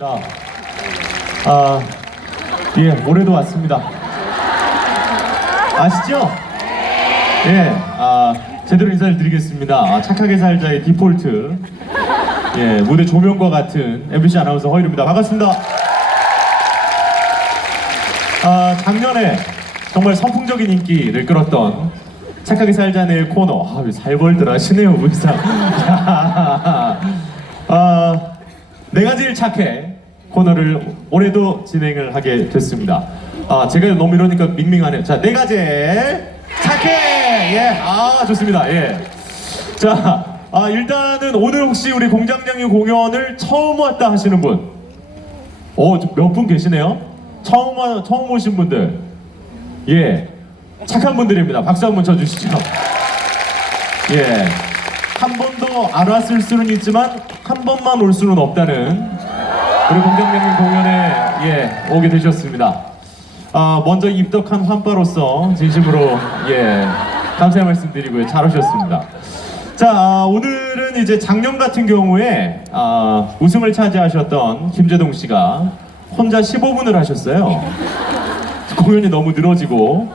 자, 아, 예, 올해도 왔습니다. 아시죠? 예, 아, 제대로 인사를 드리겠습니다. 아, 착하게 살자의 디폴트. 예, 무대 조명과 같은 MBC 아나운서 허일입니다. 반갑습니다. 아, 작년에 정말 선풍적인 인기를 끌었던 착하게 살자의 코너. 아, 왜 살벌들 하시네요, 의상. 아, 내가 제일 착해 코너를 올해도 진행을 하게 됐습니다. 아, 제가 너무 이러니까 밍밍하네요. 자, 내가 제일 착해! 예, 아, 좋습니다. 예. 자, 아, 일단은 오늘 혹시 우리 공장장님 공연을 처음 왔다 하시는 분? 어, 몇 분 계시네요? 처음, 와, 처음 오신 분들. 예. 착한 분들입니다. 박수 한 번 쳐주시죠. 예. 한 번도 안 왔을 수는 있지만 한 번만 올 수는 없다는 우리 공장장님 공연에 예 오게 되셨습니다. 아 먼저 입덕한 환빠로서 진심으로 예 감사의 말씀드리고요 잘 오셨습니다. 자 아, 오늘은 이제 작년 같은 경우에 아, 우승을 차지하셨던 김재동 씨가 혼자 15분을 하셨어요. 공연이 너무 늘어지고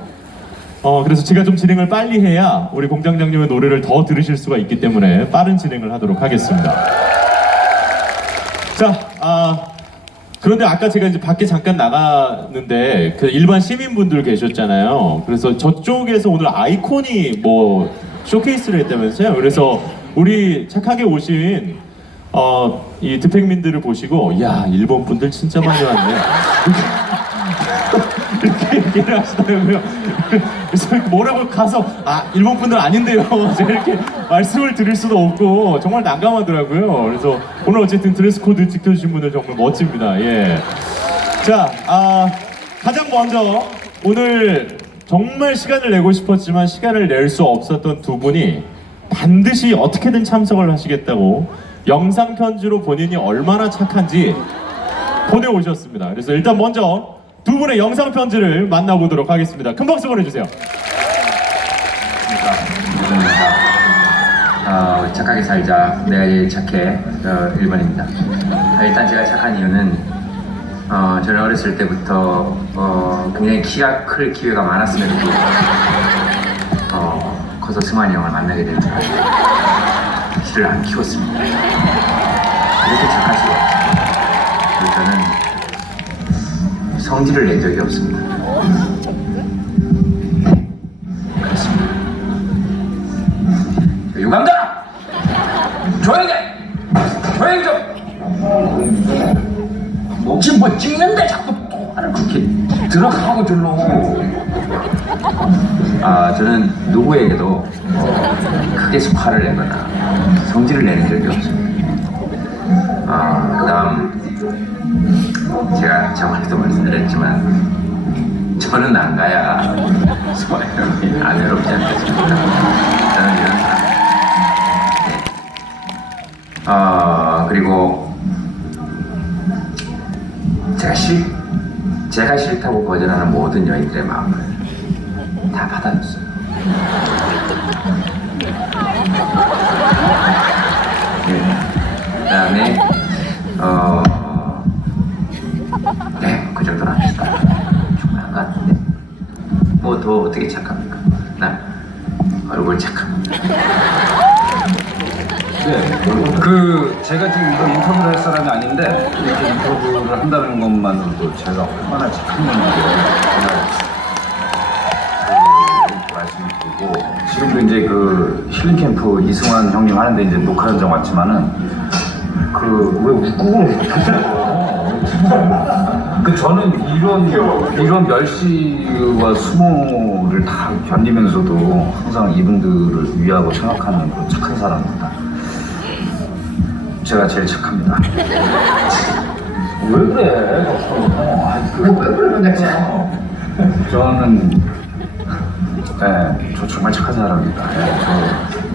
어 그래서 제가 좀 진행을 빨리 해야 우리 공장장님의 노래를 더 들으실 수가 있기 때문에 빠른 진행을 하도록 하겠습니다. 자, 아 그런데 아까 제가 이제 밖에 잠깐 나갔는데 그 일반 시민분들 계셨잖아요. 그래서 저쪽에서 오늘 아이콘이 뭐 쇼케이스를 했다면서요. 그래서 우리 착하게 오신 어 이 득팩민들을 보시고 야 일본 분들 진짜 많이 왔네. 이렇게 얘기를 하시더라고요. 그래서 뭐라고 가서 아 일본 분들 아닌데요. 제가 이렇게 말씀을 드릴 수도 없고 정말 난감하더라고요. 그래서 오늘 어쨌든 드레스 코드 지켜주신 분들 정말 멋집니다. 예. 자, 아 가장 먼저 오늘 정말 시간을 내고 싶었지만 시간을 낼 수 없었던 두 분이 반드시 어떻게든 참석을 하시겠다고 영상 편지로 본인이 얼마나 착한지 보내오셨습니다. 그래서 일단 먼저 두 분의 영상 편지를 만나보도록 하겠습니다. 큰 박수 보내주세요. 어, 착하게 살자. 내가 제일 착해. 어, 1번입니다. 일단 제가 착한 이유는 어, 저는 어렸을 때부터 어, 굉장히 키가 클 기회가 많았음에도 불구하고 어, 커서 승환이 형을 만나게 되는 키를 안 키웠습니다. 이렇게 착하시고 저는 성질을 낸 적이 없습니다. 그렇습니다. 유감다! 조용히 해! 조용히 좀! 지금 뭐 찍는데 자꾸 또 하는 그렇게 들어가고 절로 아 저는 누구에게도 어, 크게 화를 내거나 성질을 내는 적이 없습니다 아 그 다음 제가 저번에도 말씀드렸지만 저는 안 가야 소아형이 안 외롭지 않겠습니까 저는 이런 사람 아 그리고 제가 싫 제가 싫다고 거절하는 모든 여인들의 마음을 다 받아줬어요. 네. 그 다음에 어, 뭐더 어떻게 착합니까? 나 얼굴 착합니다. 네, 그 제가 지금 이거 인터뷰를 할 사람이 아닌데 이렇게 인터뷰를 한다는 것만으로도 제가 얼마나 착한 정말 그 말씀을 드리고 지금도 이제 그 힐링 캠프 이승환 형님 하는데 이제 녹화 현장 왔지만은 그 왜 웃고 그 저는 이런 이런 멸시와 수모를 다 견디면서도 항상 이분들을 위하고 생각하는 그런 착한 사람입니다. 제가 제일 착합니다. 왜 그래? 왜 그래? 내가 저는 네, 저 정말 착한 사람입니다. 네,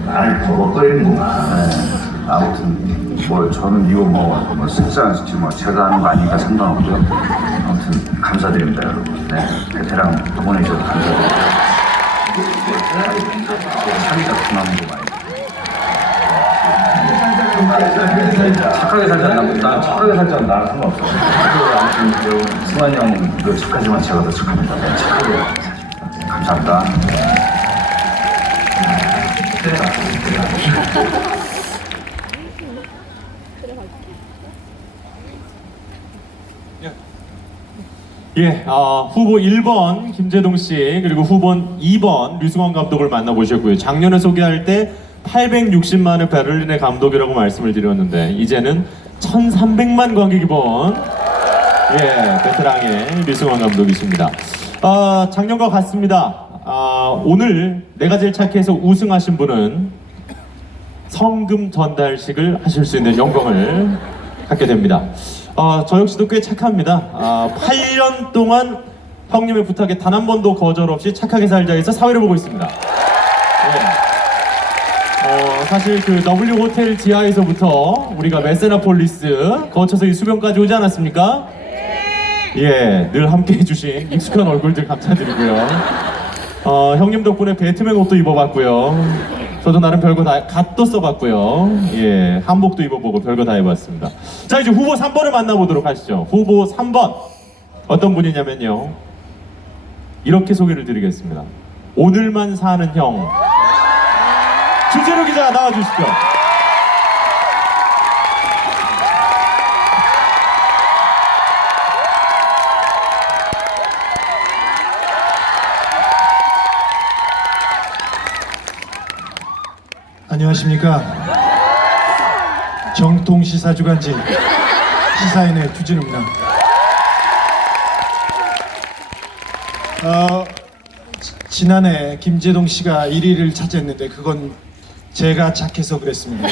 저 아니 버벅거리는구나. 네, 아무튼 뭐 저는 이거 뭐, 뭐 않을지 뭐 제가 하는 거 아니니까 상관없고요. 아무튼 감사드립니다, 여러분. 네, 베테랑 응원해 주셔서 감사드립니다. 사기가 그만한 거 많이. 착하게 살자. 난, 난 착하게 살자. 나는 상관없어. 아무튼 여러분 승환이 형도 착하지만 제가 더 착합니다. 네, 착하게 살자. 네, 감사합니다. 예, 아, 후보 1번 김재동 씨 그리고 후보 2번 류승환 감독을 만나보셨고요. 작년에 소개할 때 860만의 베를린의 감독이라고 말씀을 드렸는데 이제는 1,300만 관객이 본 예, 베테랑의 류승환 감독이십니다. 아, 작년과 같습니다. 아, 오늘 내가 제일 착해서 우승하신 분은 성금 전달식을 하실 수 있는 영광을 갖게 됩니다. 어, 저 역시도 꽤 착합니다. 아, 8년 동안 형님의 부탁에 단 한 번도 거절 없이 착하게 살자 해서 사회를 보고 있습니다. 예. 어, 사실 그 W 호텔 지하에서부터 우리가 메세나폴리스 거쳐서 이 수변까지 오지 않았습니까? 예, 늘 함께 해주신 익숙한 얼굴들 감사드리고요. 어, 형님 덕분에 배트맨 옷도 입어봤고요. 저도 나름 별거 다 갓도 써봤고요. 예, 한복도 입어보고 별거 다 해봤습니다. 자 이제 후보 3번을 만나보도록 하시죠. 후보 3번 어떤 분이냐면요. 이렇게 소개를 드리겠습니다. 오늘만 사는 형 주재로 기자 나와주시죠. 안녕하십니까. 정통 시사 주간지 시사인의 주진우입니다. 어, 지- 지난해 김재동 씨가 1위를 차지했는데 그건 제가 착해서 그랬습니다.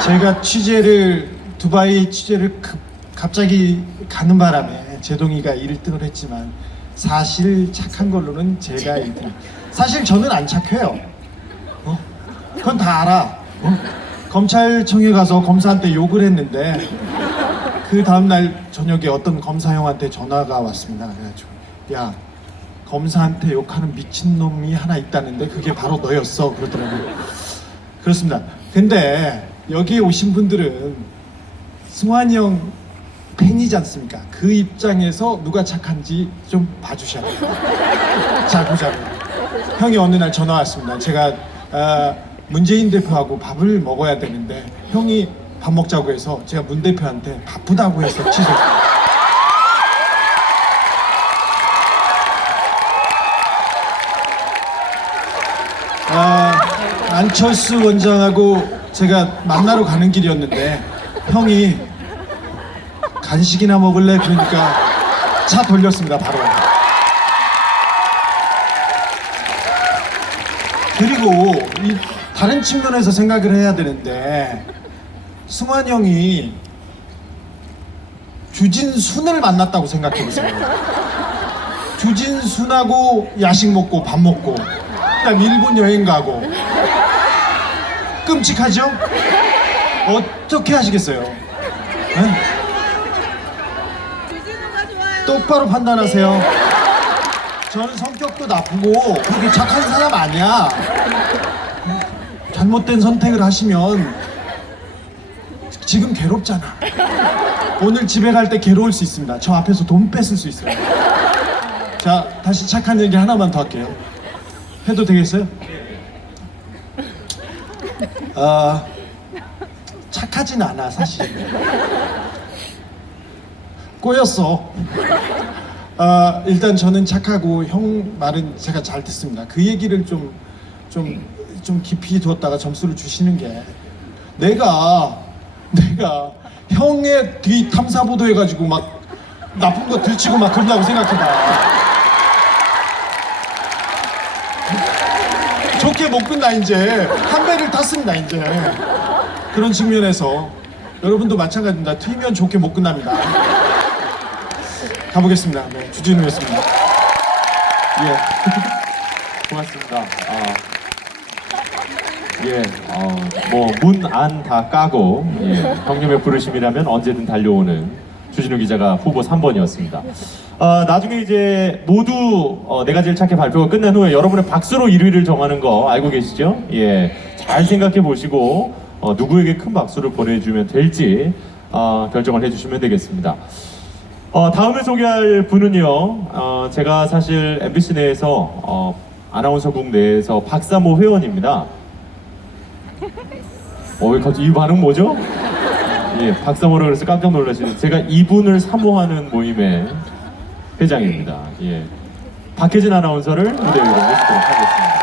제가 취재를 두바이 취재를 급- 갑자기 가는 바람에 제동이가 1등을 했지만 사실 착한 걸로는 제가 1등. 사실 저는 안 착해요. 어? 그건 다 알아. 어? 검찰청에 가서 검사한테 욕을 했는데 그 다음날 저녁에 어떤 검사 형한테 전화가 왔습니다. 그래가지고 야 검사한테 욕하는 미친놈이 하나 있다는데 그게 바로 너였어 그러더라고요. 그렇습니다. 근데 여기 오신 분들은 승환이 형 팬이지 않습니까? 그 입장에서 누가 착한지 좀 봐주셔야 돼요. 자 보자고. 형이 어느 날 전화 왔습니다. 제가 아, 문재인 대표하고 밥을 먹어야 되는데 형이 밥 먹자고 해서 제가 문 대표한테 바쁘다고 해서 취소. 아, 안철수 원장하고 제가 만나러 가는 길이었는데 형이 간식이나 먹을래 그러니까 차 돌렸습니다 바로. 그리고 이 다른 측면에서 생각을 해야 되는데 승환 형이 주진순을 만났다고 생각해 보세요. 주진순하고 야식 먹고 밥 먹고 그다음 일본 여행 가고 끔찍하죠? 어떻게 하시겠어요? 에? 똑바로 판단하세요. 저는 성격도 나쁘고 그렇게 착한 사람 아니야. 잘못된 선택을 하시면 지금 괴롭잖아. 오늘 집에 갈 때 괴로울 수 있습니다. 저 앞에서 돈 뺏을 수 있어요. 자, 다시 착한 얘기 하나만 더 할게요. 해도 되겠어요? 아, 착하진 않아, 사실. 꼬였어. 아, 일단 저는 착하고 형 말은 제가 잘 듣습니다. 그 얘기를 좀, 좀, 좀 깊이 두었다가 점수를 주시는 게 내가, 내가 형의 뒤 탐사보도 해가지고 막 나쁜 거 들치고 막 그런다고 생각해봐. 좋게 못 끝나 이제 한 배를 탔습니다 이제 그런 측면에서 여러분도 마찬가지입니다. 튀면 좋게 못 끝납니다. 가보겠습니다. 네, 주진우였습니다. 예. 고맙습니다. 아, 예, 어, 뭐, 문 안 다 까고, 예, 형님의 부르심이라면 언제든 달려오는 주진우 기자가 후보 3번이었습니다. 아, 나중에 이제 모두 어, 내가 제일 착해 발표가 끝난 후에 여러분의 박수로 1위를 정하는 거 알고 계시죠? 예, 잘 생각해 보시고, 어, 누구에게 큰 박수를 보내주면 될지 어, 결정을 해주시면 되겠습니다. 어, 다음에 소개할 분은요, 어, 제가 사실 MBC 내에서 어, 아나운서국 내에서 박사모 회원입니다. 어, 왜 갑자기 이 반응 뭐죠? 예, 박사모라 그래서 깜짝 놀라시는 제가 이분을 사모하는 모임의 회장입니다. 예. 박혜진 아나운서를 무대 위로 모시도록 하겠습니다.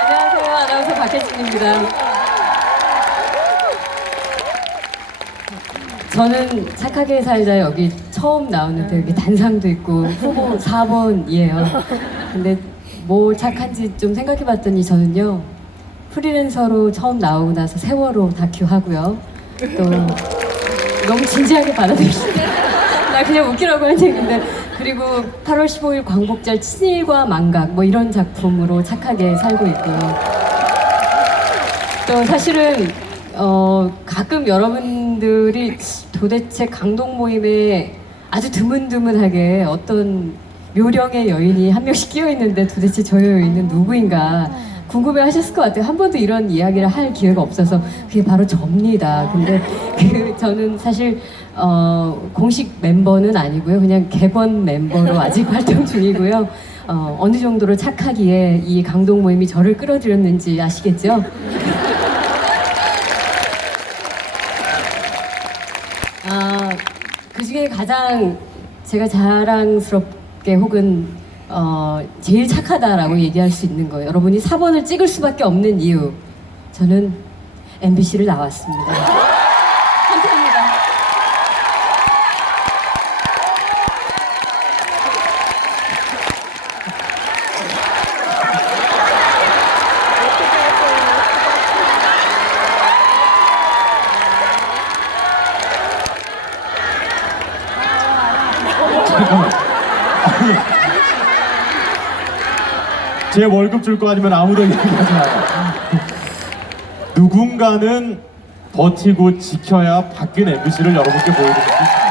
안녕하세요. 아나운서 박혜진입니다. 저는 착하게 살자 여기 처음 나오는데 여기 단상도 있고 후보 4번이에요. 근데 뭐 착한지 좀 생각해 봤더니 저는요. 프리랜서로 처음 나오고 나서 세월호 다큐 하고요. 또 너무 진지하게 받아들이시네. 나 그냥 웃기라고 한 얘기인데 그리고 8월 15일 광복절 친일과 망각 뭐 이런 작품으로 착하게 살고 있고요. 또 사실은 어 가끔 여러분들이 도대체 강동 모임에 아주 드문드문하게 어떤 묘령의 여인이 한 명씩 끼어 있는데 도대체 저 여인은 누구인가 궁금해 하셨을 것 같아요. 한 번도 이런 이야기를 할 기회가 없어서 그게 바로 접니다. 근데 그 저는 사실 어 공식 멤버는 아니고요. 그냥 개번 멤버로 아직 활동 중이고요. 어 어느 정도로 착하기에 이 강동 모임이 저를 끌어들였는지 아시겠죠? 아, 가장 제가 자랑스럽게 혹은 어, 제일 착하다라고 얘기할 수 있는 거예요. 여러분이 4번을 찍을 수밖에 없는 이유. 저는 MBC를 나왔습니다. 제 월급 줄 거 아니면 아무도 얘기하지 마요. 누군가는 버티고 지켜야 바뀐 MBC를 여러분께 보여드릴 수 있습니다.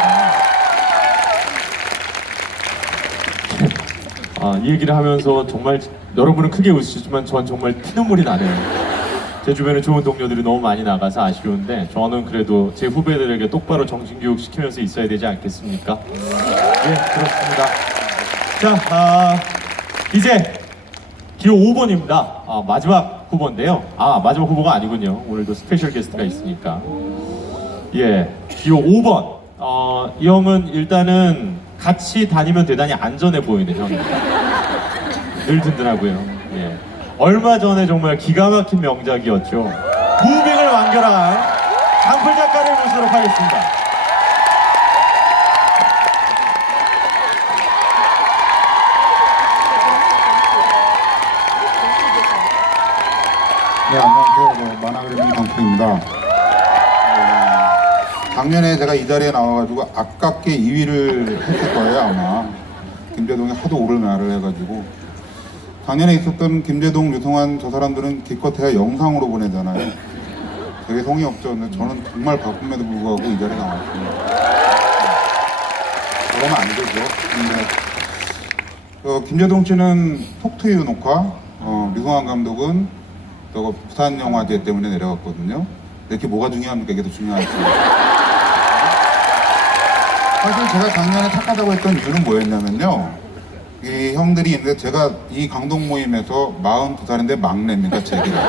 아, 이 얘기를 하면서 정말 여러분은 크게 웃으시지만 전 정말 피눈물이 나네요. 제 주변에 좋은 동료들이 너무 많이 나가서 아쉬운데 저는 그래도 제 후배들에게 똑바로 정신교육 시키면서 있어야 되지 않겠습니까? 예, 그렇습니다. 자, 아, 이제 기호 5번입니다. 아, 마지막 후보인데요. 아, 마지막 후보가 아니군요. 오늘도 스페셜 게스트가 있으니까. 예, 기호 5번. 어, 이 형은 일단은 같이 다니면 대단히 안전해 보이는 형입니다. 늘 든든하고요. 예. 얼마 전에 정말 기가 막힌 명작이었죠. 무빙을 완결한 장풀 작가를 모시도록 하겠습니다. 네, 안녕하세요. 네, 만화 그리는 강풀입니다. 어, 작년에 제가 이 자리에 나와가지고 아깝게 2위를 했을 거예요, 아마. 김재동이 하도 오를 말을 해가지고. 작년에 있었던 김재동, 유성환 저 사람들은 기껏해야 영상으로 보내잖아요. 되게 성의 없죠. 근데 저는 정말 바쁨에도 불구하고 이 자리에 나왔습니다. 그러면 안 되죠. 근데 어, 김재동 씨는 톡투유 녹화, 어, 류성환 감독은 저거 부산 영화제 때문에 내려갔거든요. 이렇게 뭐가 중요합니까? 이게 더 중요하죠. 사실 제가 작년에 착하다고 했던 이유는 뭐였냐면요. 이 형들이 있는데 제가 이 강동 모임에서 42살인데 막내입니다, 제기가.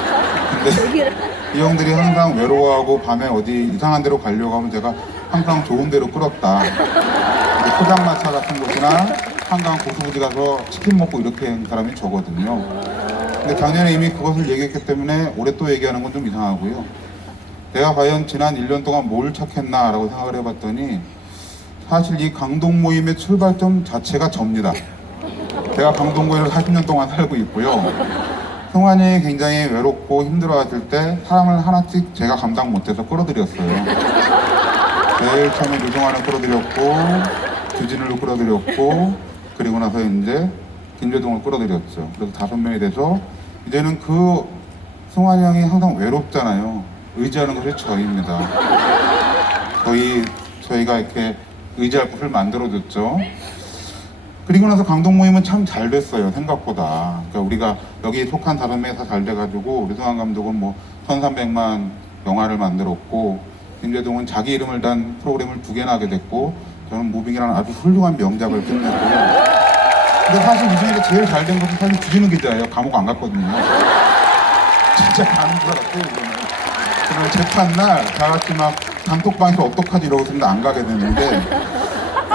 근데 이 형들이 항상 외로워하고 밤에 어디 이상한 데로 가려고 하면 제가 항상 좋은 데로 끌었다. 포장마차 같은 곳이나 한강 고수부지 가서 치킨 먹고 이렇게 한 사람이 저거든요. 근데 작년에 이미 그것을 얘기했기 때문에 올해 또 얘기하는 건 좀 이상하고요. 내가 과연 지난 1년 동안 뭘 착했나라고 생각을 해봤더니 사실 이 강동 모임의 출발점 자체가 접니다. 제가 강동구에서 40년 동안 살고 있고요. 승환이 굉장히 외롭고 힘들어하실 때 사람을 하나씩 제가 감당 못해서 끌어들였어요. 제일 처음에 유승환을 끌어들였고 주진우를 끌어들였고 그리고 나서 이제 김재동을 끌어들였죠. 그래서 다섯 명이 돼서 이제는 그 승환이 형이 항상 외롭잖아요. 의지하는 것이 저희입니다. 저희 저희가 이렇게 의지할 곳을 만들어줬죠. 그리고 나서 강동 모임은 참 잘 됐어요 생각보다. 그러니까 우리가 여기 속한 다섯 명이 다잘 돼가지고 류승환 감독은 뭐 1,300만 영화를 만들었고 김재동은 자기 이름을 단 프로그램을 두 개나 하게 됐고 저는 무빙이라는 아주 훌륭한 명작을 끝냈고요. 근데 사실 이 중에서 제일 잘 된 것은 사실 주진우 기자예요. 감옥 안 갔거든요. 진짜 가는 줄 알았고 이거는. 그날 재판 날 다 같이 막 단톡방에서 어떡하지 이러고 있는데 안 가게 됐는데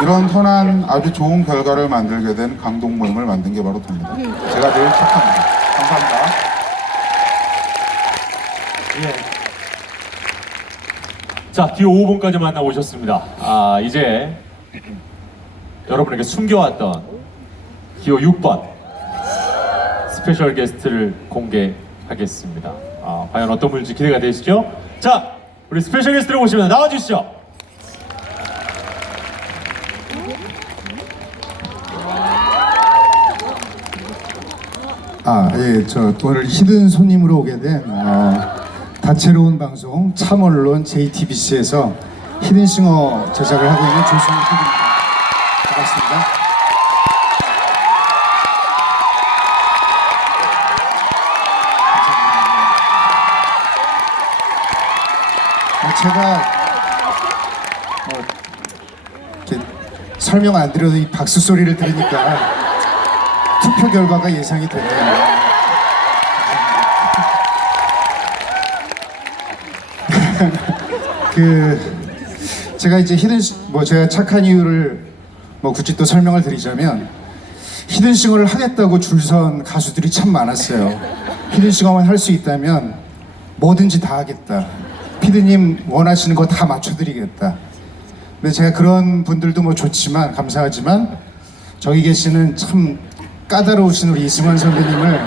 이런 선한 아주 좋은 결과를 만들게 된 강동 모임을 만든 게 바로 됩니다. 제가 제일 착합니다. 감사합니다. 예. 자, 기호 5번까지 만나보셨습니다. 아, 이제 여러분에게 숨겨왔던 기호 6번 스페셜 게스트를 공개하겠습니다. 아, 과연 어떤 분일지 기대가 되시죠? 자, 우리 스페셜 게스트를 모시면 나와주시죠. 아, 예, 저 오늘 히든 손님으로 오게 된 어, 다채로운 방송 참 언론 JTBC에서 히든싱어 제작을 하고 있는 조승우 PD입니다. 반갑습니다. 뭐 이렇게 설명 안 드려도 이 박수 소리를 들으니까 투표 결과가 예상이 되네요. 그 제가 이제 히든 뭐 제가 착한 이유를 뭐 굳이 또 설명을 드리자면 히든싱어를 하겠다고 줄 선 가수들이 참 많았어요. 히든싱어만 할 수 있다면 뭐든지 다 하겠다. 피디님 원하시는 거 다 맞춰드리겠다. 근데 제가 그런 분들도 뭐 좋지만 감사하지만 저기 계시는 참 까다로우신 우리 이승환 선배님을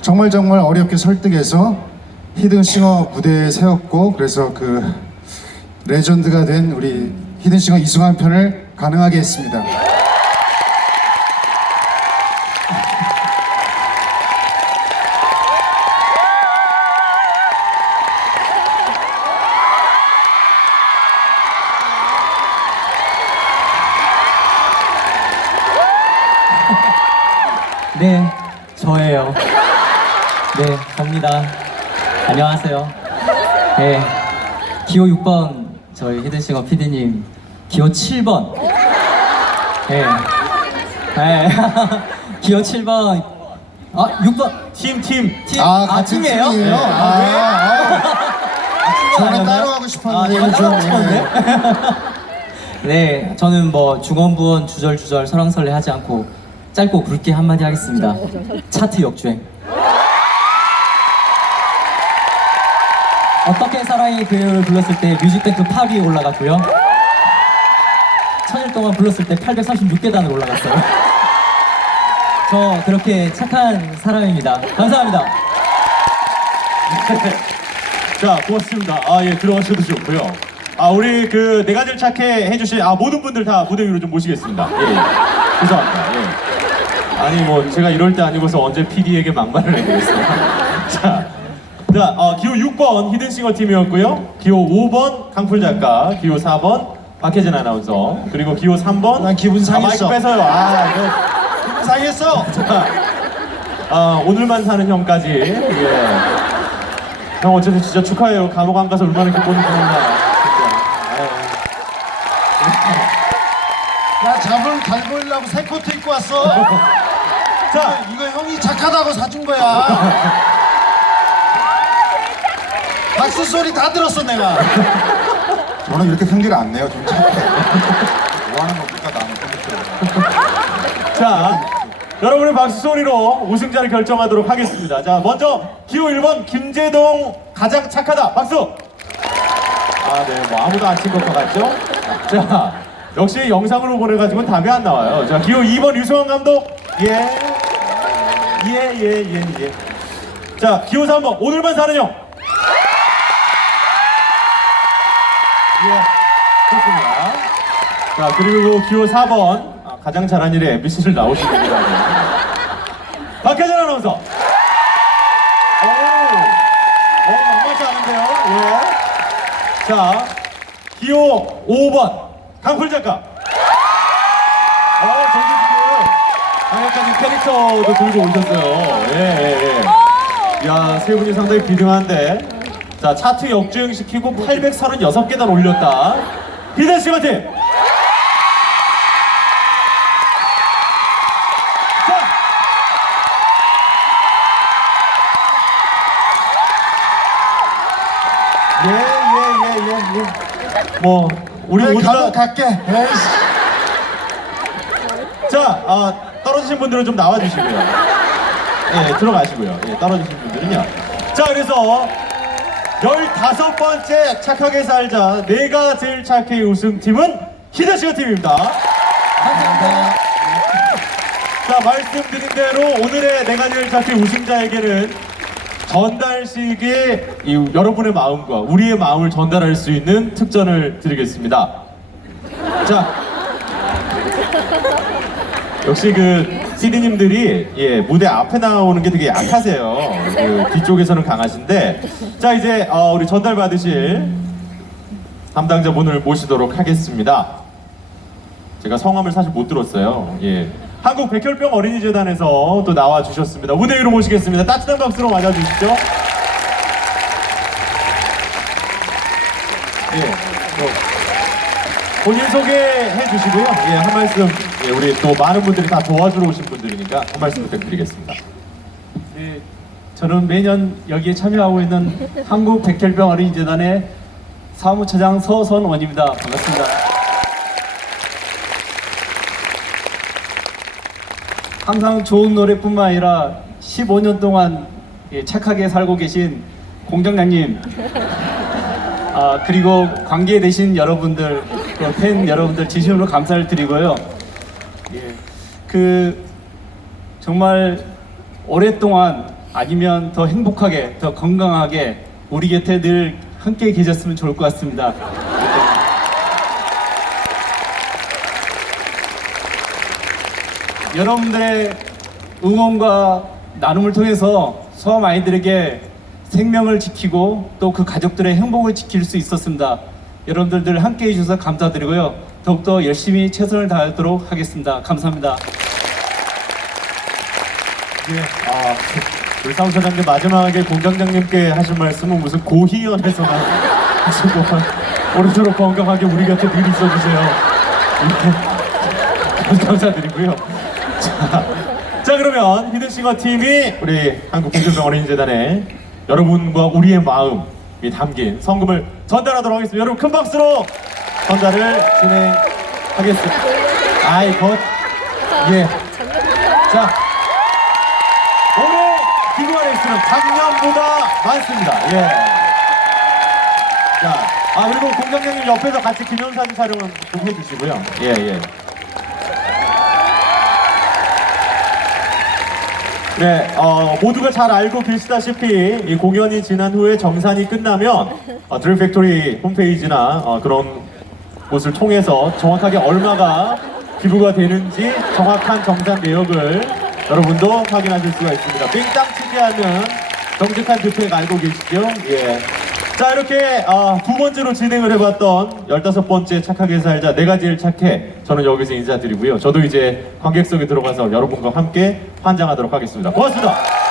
정말 정말 어렵게 설득해서 히든싱어 무대에 세웠고 그래서 그 레전드가 된 우리 히든싱어 이승환 편을 가능하게 했습니다. 네, 기호 6번 저희 히든싱어 PD님, 기호 7번. 네, 네, 기호 7번. 아, 6번 팀, 팀. 팀. 아, 같은 팀이에요? 팀이에요? 네. 아, 아, 저는 아니었나요? 따로 하고 싶었는데 아, 이거 따로 하고 좀, 싶었는데? 네, 저는 뭐 중원부원 주절주절 설왕설래 하지 않고 짧고 굵게 한마디 하겠습니다. 차트 역주행. 어떻게 사랑이 그를 불렀을 때 뮤직뱅크 8위에 올라갔고요. 천일 동안 불렀을 때 836계단을 올라갔어요. 저 그렇게 착한 사람입니다. 감사합니다. 자, 고맙습니다. 아, 예, 들어가셔도 좋고요. 아, 우리 그 내가 제일 착해 해주신 아 모든 분들 다 무대 위로 좀 모시겠습니다. 예, 예. 죄송합니다. 예. 아니 뭐 제가 이럴 때 아니고서 언제 PD에게 막말을 해보겠어요. 자, 자, 어, 기호 6번 히든싱어 팀이었고요. 기호 5번 강풀 작가, 기호 4번 박혜진 아나운서, 그리고 기호 3번 난 기분 상했어. 아, 마이크 뺏어요. 아, 이거 상했어. 자, 아, 오늘만 사는 형까지. 예. 형 어쨌든 진짜 축하해요. 감옥 안 가서 얼마나 기쁜지 몰라. 나 잡을 달보려고 새 코트 입고 왔어. 자, 이거 형이 착하다고 사준 거야. 박수 소리 다 들었어 내가. 저는 이렇게 성질 안 내요. 좀 착해. 뭐 하는 겁니까 나는 컴퓨터. 자, 여러분의 박수 소리로 우승자를 결정하도록 하겠습니다. 자, 먼저 기호 1번 김재동 가장 착하다. 박수. 아, 네, 뭐 아무도 안 친것 같죠? 자, 역시 영상으로 보내가지고 답이 안 나와요. 자, 기호 2번 유승환 감독. 예. 예, 예, 예, 예. 자, 기호 3번 오늘만 사는 형. 예, 좋습니다. 자, 그리고 기호 4번 아, 가장 잘한 일에 MBC를 나오시는 분이라고. 박혜진 아나운서. 오, 오, 만만치 않은데요. 예. 자, 기호 5번 강풀 작가. 어, 저기 지금 캐릭터도 들고 오셨어요. 예, 예, 예. 야, 세 분이 상당히 비등한데. 자, 차트 역주행시키고 836계단 올렸다. 히든 씨가 팀! 자! 예, 예, 예, 예, 예. 뭐, 우리 그래, 모두 감옥 다. 갈게. 에이씨. 자, 아, 떨어지신 분들은 좀 나와주시고요. 예, 들어가시고요. 예, 떨어지신 분들은요. 자, 그래서 15번째 착하게 살자 내가 제일 착해 우승팀은 히데시가 팀입니다. 자, 말씀드린 대로 오늘의 내가 제일 착해 우승자에게는 전달식의 이 여러분의 마음과 우리의 마음을 전달할 수 있는 특전을 드리겠습니다. 자, 역시 그 CD님들이 예 무대 앞에 나오는 게 되게 약하세요. 그 뒤쪽에서는 강하신데 자 이제 어, 우리 전달 받으실 담당자 분을 모시도록 하겠습니다. 제가 성함을 사실 못 들었어요. 예. 한국 백혈병 어린이재단에서 또 나와 주셨습니다. 무대 위로 모시겠습니다. 따뜻한 박수로 맞아 주시죠. 예. 뭐, 본인 소개해 주시고요. 예, 한 말씀. 예, 우리 또 많은 분들이 다 도와주러 오신 분들이니까 한 말씀 부탁드리겠습니다. 네, 저는 매년 여기에 참여하고 있는 한국 백혈병 어린이재단의 사무처장 서선원입니다. 반갑습니다. 항상 좋은 노래뿐만 아니라 15년 동안 예, 착하게 살고 계신 공장장님, 아, 그리고 관계되신 여러분들, 그팬 여러분들 진심으로 감사를 드리고요. 예, 그 정말 오랫동안 아니면 더 행복하게, 더 건강하게 우리 곁에 늘 함께 계셨으면 좋을 것 같습니다. 여러분들의 응원과 나눔을 통해서 소아암 아이들에게 생명을 지키고 또 그 가족들의 행복을 지킬 수 있었습니다. 여러분들 늘 함께 해주셔서 감사드리고요. 더욱더 열심히 최선을 다하도록 하겠습니다. 감사합니다. 예, 아, 우리 사무처장님 마지막에 공장장님께 하신 말씀은 무슨 고희연에서나 것만 오래도록 건강하게 우리 곁에 늘 있어주세요. 이렇게 감사드리고요. 자, 자 그러면 히든싱어 팀이 우리 한국 백혈병 어린이재단에 여러분과 우리의 마음이 담긴 성금을 전달하도록 하겠습니다. 여러분 큰 박수로 전달을 진행하겠습니다. 아이 것 예. 자. 올해 기부한 횟수는 작년보다 많습니다. 예. 자, 아 그리고 공장장님 옆에서 같이 기념사진 촬영을 좀 해주시고요. 예, 예. 네, 어, 모두가 잘 알고 계시다시피 이 공연이 지난 후에 정산이 끝나면 어, 드림 팩토리 홈페이지나 어, 그런 곳을 통해서 정확하게 얼마가 기부가 되는지 정확한 정산 내역을 여러분도 확인하실 수가 있습니다. 빙땅 취재하는 정직한 주택 알고 계시죠? 예. 자 이렇게 아, 두 번째로 진행을 해봤던 15번째 착하게 살자 내가 제일 착해 저는 여기서 인사드리고요. 저도 이제 관객석에 들어가서 여러분과 함께 환장하도록 하겠습니다. 고맙습니다.